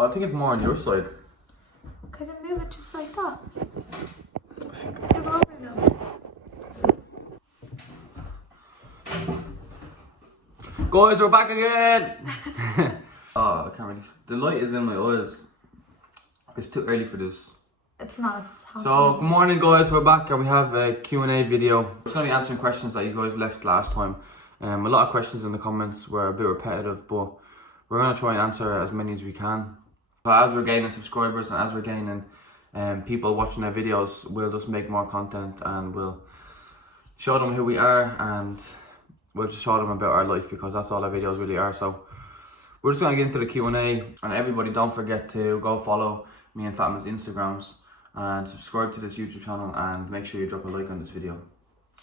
Oh, I think it's more on your side. Okay, then move it just like that. I think. Move over now. Guys, we're back again! Oh, I can't really... The light is in my eyes. It's too early for this. It's not. It's So, good morning guys, we're back and we have a Q&A video. It's going to be answering questions that you guys left last time. A lot of questions in the comments were a bit repetitive, but we're going to try and answer as many as we can. So as we're gaining subscribers and as we're gaining people watching our videos, we'll just make more content and we'll show them who we are and we'll just show them about our life because that's all our videos really are. So we're just going to get into the Q&A, and everybody don't forget to go follow me and Fatma's Instagrams and subscribe to this YouTube channel and make sure you drop a like on this video.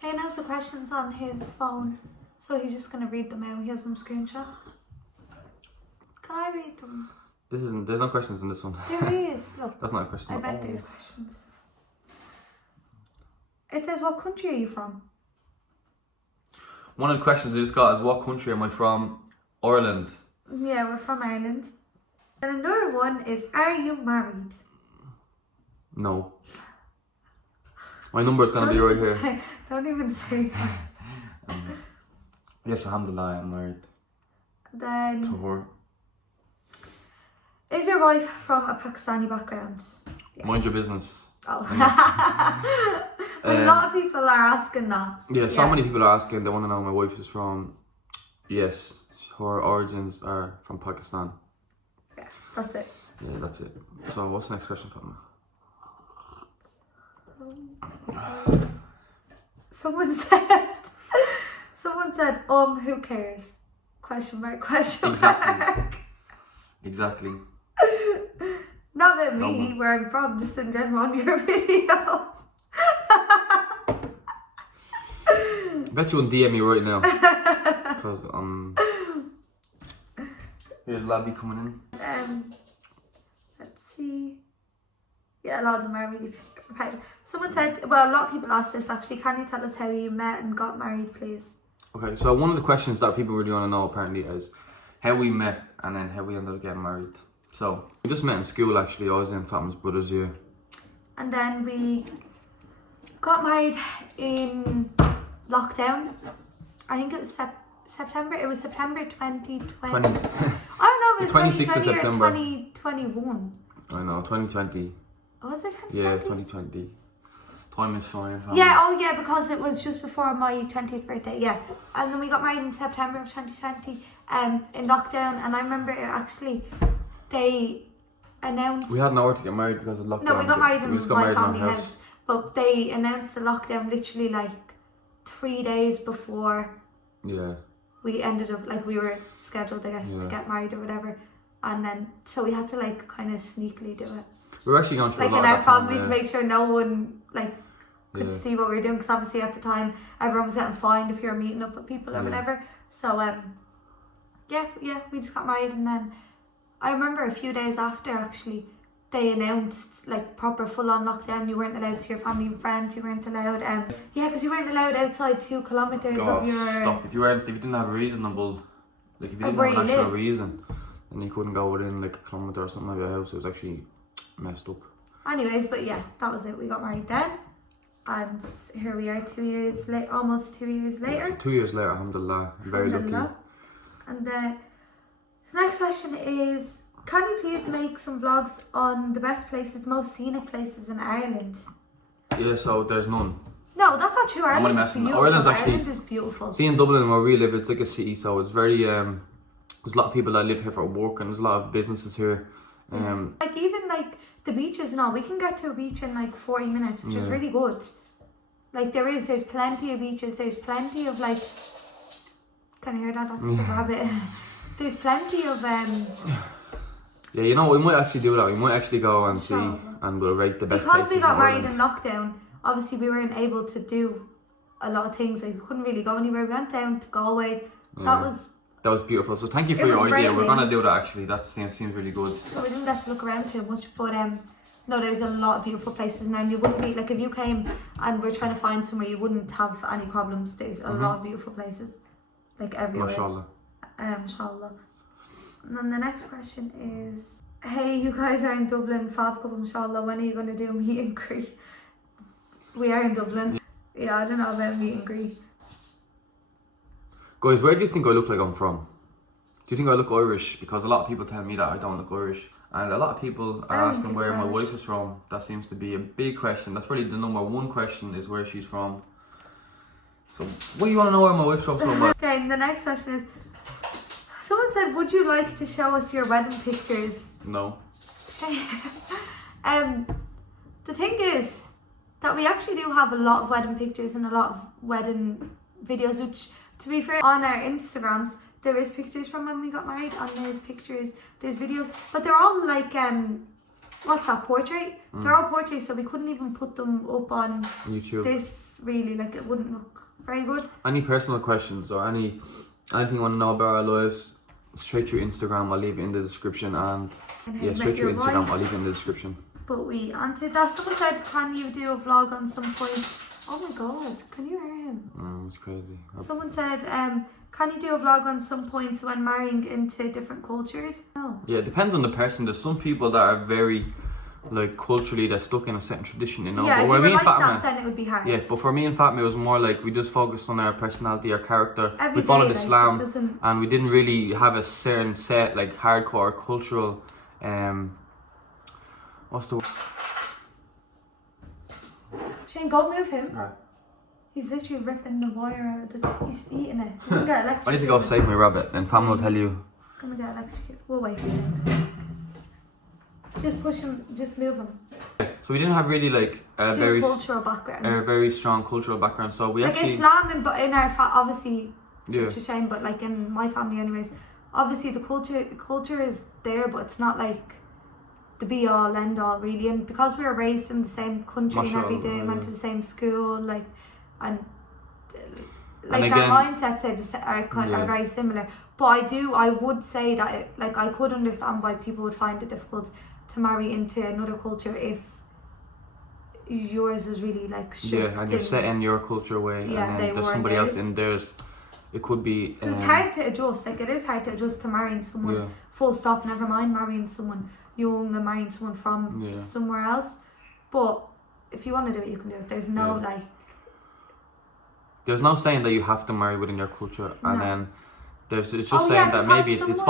Shane has the questions on his phone, so he's just going to read them out. He has them screenshots. Can I read them? There's no questions in this one. There is, look. That's not a question. I bet there's questions. It says, what country are you from? One of the questions I just got is, what country am I from? Ireland. Yeah, we're from Ireland. And another one is, are you married? No. My number's going to be right here. Don't even say that. Yes, alhamdulillah, I'm married. Then, To her. is your wife from a Pakistani background? Yes. Mind your business. Oh. A lot of people are asking that. Yeah, so many people are asking, they want to know my wife is from. Yes, her origins are from Pakistan. Yeah, that's it. Yeah, that's it. So what's the next question, Fatma? Someone said, who cares? Question mark, question mark. Exactly. Not about me, where I'm from, just in general on your video. I bet you won't DM me right now. Because, here's Labby coming in. Let's see. Yeah, a lot of them are really repetitive. Someone said, well, a lot of people asked this actually, can you tell us how you met and got married, please? Okay, so one of the questions that people really want to know apparently is how we met and then how we ended up getting married. So, we just met in school actually. I was in Fatma's brother's year. And then we got married in lockdown. I think it was September. It was September 2020. I don't know if it was 26th of September. 2021. I know, 2020. Was it 2020? Yeah, 2020. Time is flying. Yeah, oh yeah, because it was just before my 20th birthday, yeah. And then we got married in September of 2020 in lockdown, and I remember it actually, they announced... We had nowhere to get married because of lockdown. No, we got married in my family in house. But they announced the lockdown literally like 3 days before we ended up, like we were scheduled, I guess, to get married or whatever. And then, so we had to like kind of sneakily do it. We were actually going through like in our family to make sure no one like could see what we were doing, because obviously at the time everyone was getting fined if you were meeting up with people or whatever. So we just got married, and then I remember a few days after actually they announced like proper full-on lockdown. You weren't allowed to see your family and friends. You weren't allowed because you weren't allowed outside 2 kilometers of your... Stop. If you didn't have a reasonable, like if you didn't have an actual reason, then you couldn't go within like a kilometre or something of your house. It was actually messed up. Anyways, but yeah, that was it. We got married then, and here we are 2 years late, almost 2 years later. Yeah, so 2 years later, alhamdulillah. I'm very lucky. And the next question is, can you please make some vlogs on the best places, the most scenic places in Ireland? Yeah, so there's none. No, that's not true. Ireland is beautiful. Ireland is beautiful. See, in Dublin where we live, it's like a city, so it's very there's a lot of people that live here for work, and there's a lot of businesses here. Like even like the beaches and all, we can get to a beach in like 40 minutes, which is really good. Like there's plenty of beaches, there's plenty of like, can you hear that? That's the rabbit. There's plenty of yeah, you know, we might actually do that. We might actually go and see, and we'll rate the best places. Because we got married in lockdown, obviously we weren't able to do a lot of things. Like we couldn't really go anywhere. We went down to Galway. That was beautiful. So thank you for your idea. We're gonna do that actually. That seems really good. So we didn't get to look around too much, but no, there's a lot of beautiful places now. And you wouldn't be like, if you came and we're trying to find somewhere, you wouldn't have any problems. There's a lot of beautiful places, like everywhere. Mashallah. Mashallah. And then the next question is, hey, Obviously, you guys are in Dublin, Fab Cup, inshallah. When are you going to do a meet and greet? We are in Dublin. Yeah, I don't know about meet and greet. Guys, where do you think I look like I'm from? Do you think I look Irish? Because a lot of people tell me that I don't look Irish. And a lot of people are asking where my wife is from. That seems to be a big question. That's probably the number one question, is where she's from. So, what do you want to know where my wife's from? Okay, and the next question is, someone said, would you like to show us your wedding pictures? No. The thing is that we actually do have a lot of wedding pictures and a lot of wedding videos, which, to be fair, on our Instagrams, there is pictures from when we got married, and there's pictures, there's videos, but they're all like, what's that, portrait? They're all portraits, so we couldn't even put them up on YouTube. This really, like, it wouldn't look very good. Any personal questions or anything you want to know about our lives, straight through Instagram, I'll leave it in the description, and yeah, straight through Instagram, I'll leave it in the description. But we answered that. Someone said, can you do a vlog on some point? Oh my god, can you hear him? It's crazy. Someone said, can you do a vlog on some points when marrying into different cultures? No. Yeah, it depends on the person. There's some people that are very, like, culturally, they're stuck in a certain tradition, you know. Yeah, but if where you were me and like Fatma, that, then it would be hard. yeah, but for me and Fatma, it was more like we just focused on our personality, our character. Every we followed day, like, Islam, and we didn't really have a certain set, like, hardcore cultural, what's the word? Shane, go move him. Right. He's literally ripping the wire out of the... He's eating it. He's gonna get electrocuted. I need to go save my rabbit, and Fatma will tell you. Gonna get electrocuted. We'll wait for him. Just push him, just move him. So we didn't have really, like, a very cultural background. A very strong cultural background. So we like actually, Islam, in our obviously, yeah, which is a shame, but like in my family, anyways, obviously the culture is there, but it's not like the be all end all really. And because we were raised in the same country and every day, went to the same school, like, and like and our again, mindsets are very similar. But I would say that I could understand why people would find it difficult to marry into another culture if yours is really like strict. Yeah, and you're set in your culture way, Yeah, and then there's somebody else in theirs. It could be. It's hard to adjust. Like, it is hard to adjust to marrying someone. Full stop. Never mind marrying someone young and marrying someone from somewhere else. But if you want to do it, you can do it. There's no like. There's no saying that you have to marry within your culture, and then it's just saying that because maybe it's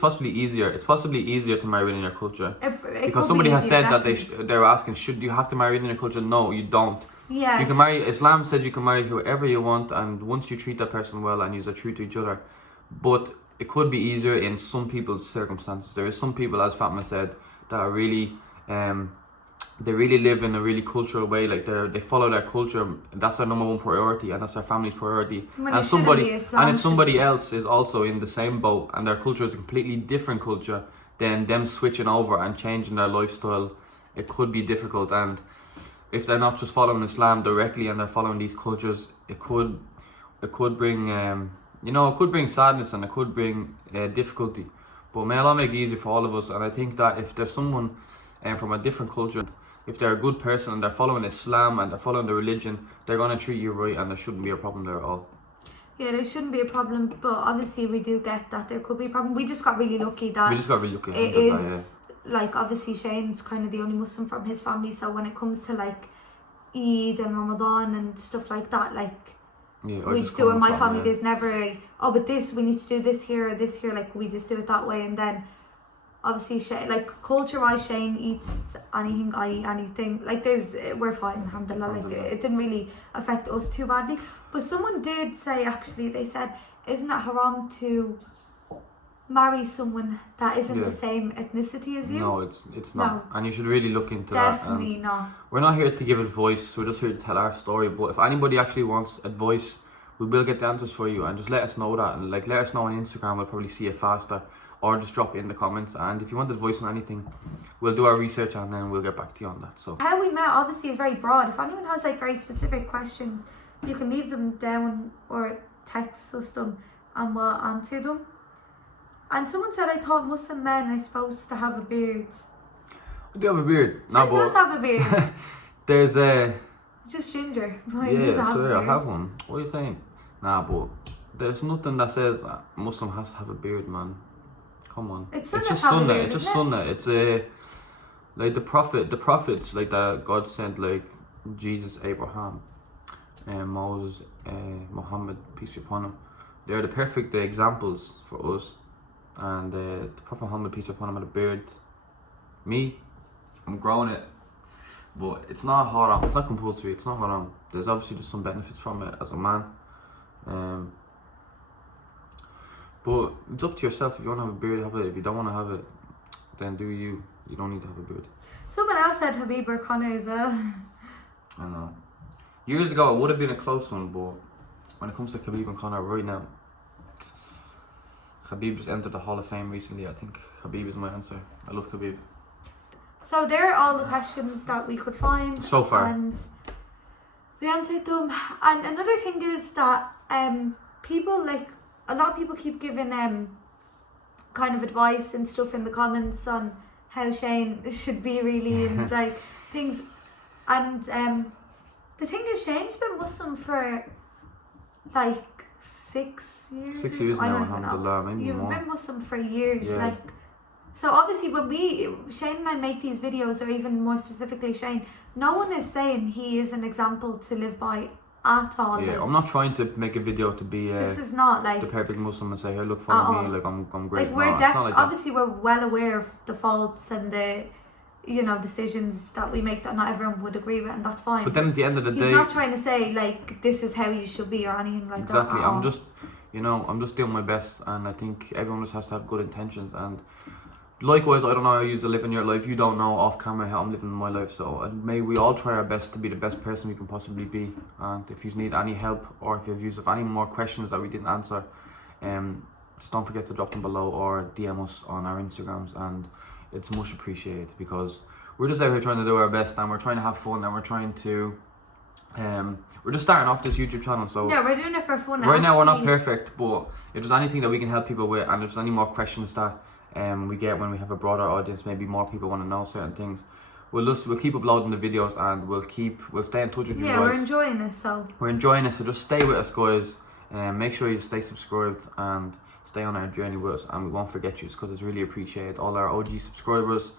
possibly easier. It's possibly easier to marry within your culture because somebody has said that they were asking, should you have to marry within your culture? No, you don't. Yes. You can marry. Islam said you can marry whoever you want, and once you treat that person well and you are true to each other. But it could be easier in some people's circumstances. There is some people, as Fatma said, that are really they really live in a really cultural way. Like they follow their culture. That's their number one priority, and that's their family's priority. And if somebody else is also in the same boat and their culture is a completely different culture, then them switching over and changing their lifestyle, it could be difficult. And if they're not just following Islam directly and they're following these cultures, it could bring it could bring sadness, and it could bring difficulty. But may Allah make it easy for all of us. And I think that if there's someone from a different culture, if they're a good person and they're following Islam and they're following the religion, they're going to treat you right, and there shouldn't be a problem there at all. Yeah, there shouldn't be a problem, but obviously we do get that there could be a problem. We just got really lucky that it is like, obviously Shane's kind of the only Muslim from his family, so when it comes to like Eid and Ramadan and stuff like that, like we just do it in my family. There's never but we need to do this here or this here. Like, we just do it that way. And then obviously Shane, like, culture wise, Shane eats anything, I eat anything. Like, we're fine, alhamdulillah. Like, it didn't really affect us too badly. But someone did say, actually, they said, isn't it haram to marry someone that isn't the same ethnicity as you? No, it's not. No. And you should really look into Definitely that. not. We're not here to give advice, we're just here to tell our story. But if anybody actually wants advice, we will get the answers for you, and just let us know that, and like, let us know on Instagram. We'll probably see it faster, or just drop it in the comments. And if you want advice on anything, we'll do our research and then we'll get back to you on that. So how we met obviously is very broad. If anyone has like very specific questions, you can leave them down or text us them and we'll answer them. And someone said, I thought Muslim men are supposed to have a beard. I do have a beard. No, but does have a beard. There's a... It's just ginger. I have one. What are you saying? Nah, but there's nothing that says Muslim has to have a beard, man. Come on. It's just Sunday, Sunday. It's just Sunday. It's like the prophets like that God sent, like Jesus, Abraham, and Moses, Muhammad, peace be upon him. They're the perfect examples for us. And the Prophet Muhammad, peace be upon him, had a beard. Me, I'm growing it, but it's not haram. It's not compulsory. It's not haram. There's obviously just some benefits from it as a man. But it's up to yourself. If you want to have a beard, have it. If you don't want to have it, then do you. You don't need to have a beard. Someone else said Khabib or Conor as well. I know. Years ago, it would have been a close one, but when it comes to Khabib and Conor right now, Khabib just entered the Hall of Fame recently. I think Khabib is my answer. I love Khabib. So there are all the questions that we could find. So far. And we answered them. And another thing is that people, like, a lot of people keep giving kind of advice and stuff in the comments on how Shane should be really and like things. And the thing is, Shane's been Muslim for like 6 years. 6 years I now, don't even know. alhamdulillah, maybe You've more. been Muslim for years, Yeah. like. So obviously when Shane and I make these videos, or even more specifically Shane, no one is saying he is an example to live by at all. Yeah, like, I'm not trying to make a video to be this is not like the perfect Muslim and say, hey, look, follow me, like I'm great. like we're no, it's not like that. obviously we're well aware of the faults and the decisions that we make that not everyone would agree with, and that's fine. But then at the end of the day, he's not trying to say like this is how you should be or anything like that. Exactly. I'm just, I'm just doing my best, and I think everyone just has to have good intentions. And likewise, I don't know how you to live in your life. You don't know off camera how I'm living my life. So may we all try our best to be the best person we can possibly be. And if you need any help, or if you have views of any more questions that we didn't answer, just don't forget to drop them below or DM us on our Instagrams, and it's much appreciated, because we're just out here trying to do our best, and we're trying to have fun, and we're trying to we're just starting off this YouTube channel, so yeah, we're doing it for fun. Right now we're not perfect, but if there's anything that we can help people with, and if there's any more questions that we get when we have a broader audience, maybe more people want to know certain things, we'll keep uploading the videos, and we'll stay in touch with you guys. Yeah, we're enjoying this, so just stay with us, guys, and make sure you stay subscribed and stay on our journey with us, and we won't forget you, because it's really appreciated. All our OG subscribers,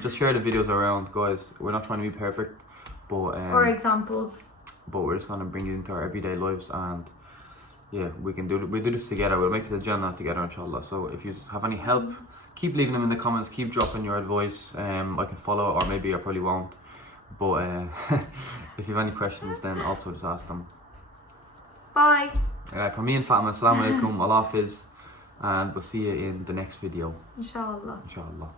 just share the videos around, guys. We're not trying to be perfect, but or examples, but we're just going to bring you into our everyday lives, and yeah, we'll do this together. We'll make it a Jannah together, inshallah. So if you have any help, keep leaving them in the comments, keep dropping your advice. I can follow, or maybe I probably won't, but if you have any questions, then also just ask them. Bye. From me and Fatima, assalamu alaikum, Allah Hafiz, and we'll see you in the next video. Inshallah. Inshallah.